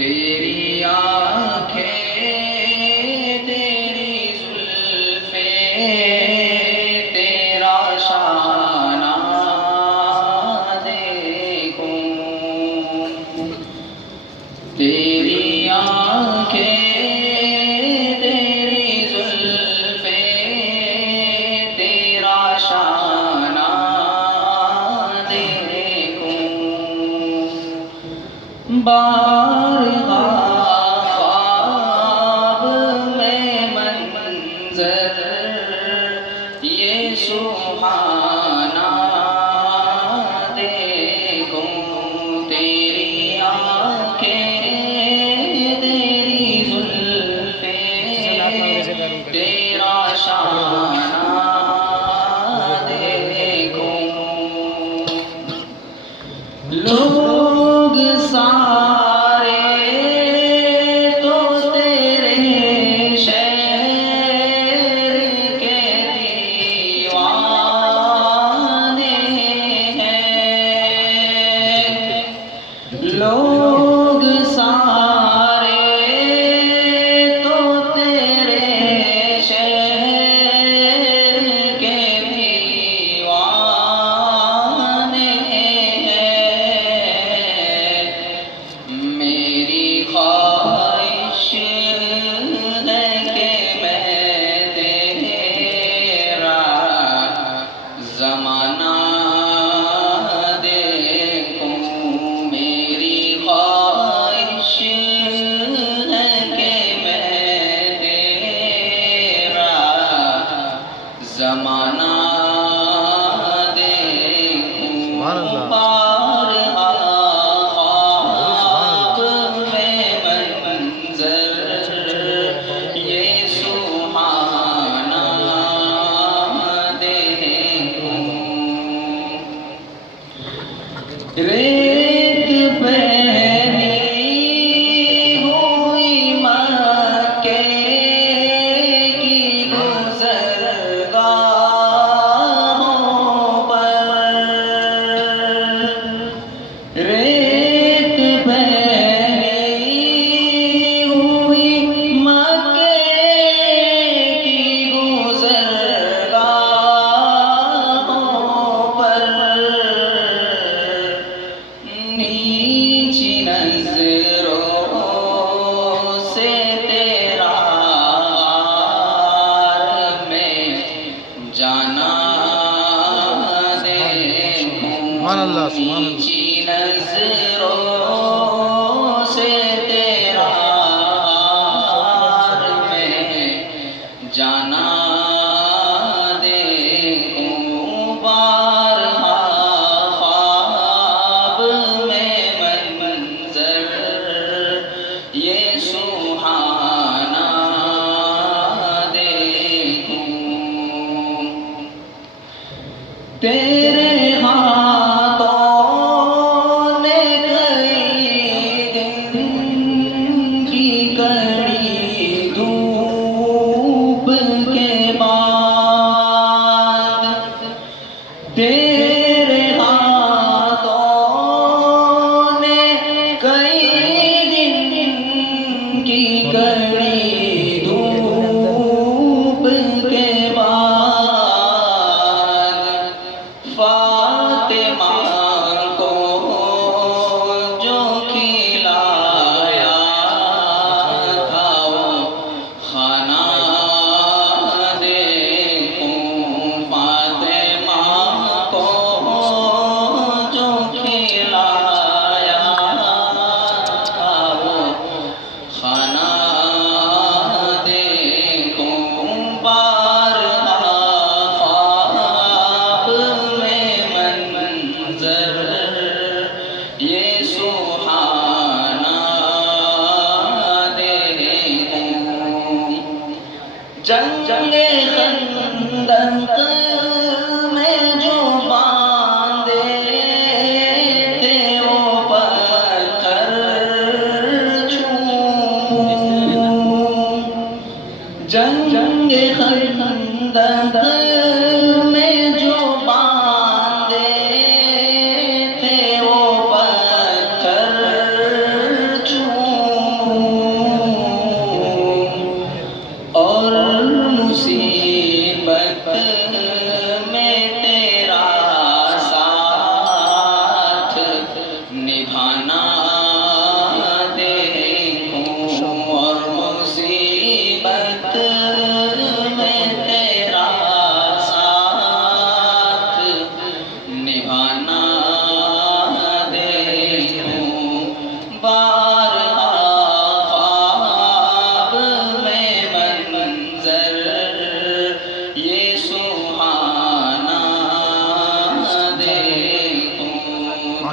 तेरी आँखें तेरी जुल्फ़े तेरा शाना देखूं। तेरी आँखें तेरी जुल्फ़े तेरा शाना देखूं। बारगाह ख्वाब में मंज़र ये सुहाना देखूं। तेरी आँखें तेरी जुल्फ़े तेरा शाना देखूं। लोग सारे तो तेरे शहर के दीवाने हैं। लोग सारे तो तेरे शहर के दीवाने हैं। मेरी ख्वाहिश है कि मैं तेरा ज़माना देखूं। मेरी ख्वाहिश है कि मैं तेरा ज़माना देखूं। रेत पहनी हुई मक्के की गुज़रगाहों पर। रेत पहनी हुई मक्के की गुज़रगाहों पर। नीची नज़रों से तेरा हार में जाना देखूं। नीची नज़रों से तेरा हार में जाना देखूं। बारगाह ख्वाब में मंज़र ये सुहाना देखूं। तेरे हाथों ने कई दिन की कड़ी धूप के बाद। तेरे हाथों ने कई दिन की कड़ी धूप के बाद। फातिमा को जो खिलाया था वो खाना देखूं। फातिमा को जो खिलाया था वो खाना देखूं। बारगाह ख्वाब में मंज़र ये सुहाना देखूं। जंगे खंदक में जो बांधे थे वो पत्थर छूऊं। जंगे खंदक में जो बांधे थे वो पत्थर छूऊं।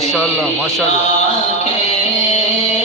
माशाल्लाह माशाल्लाह।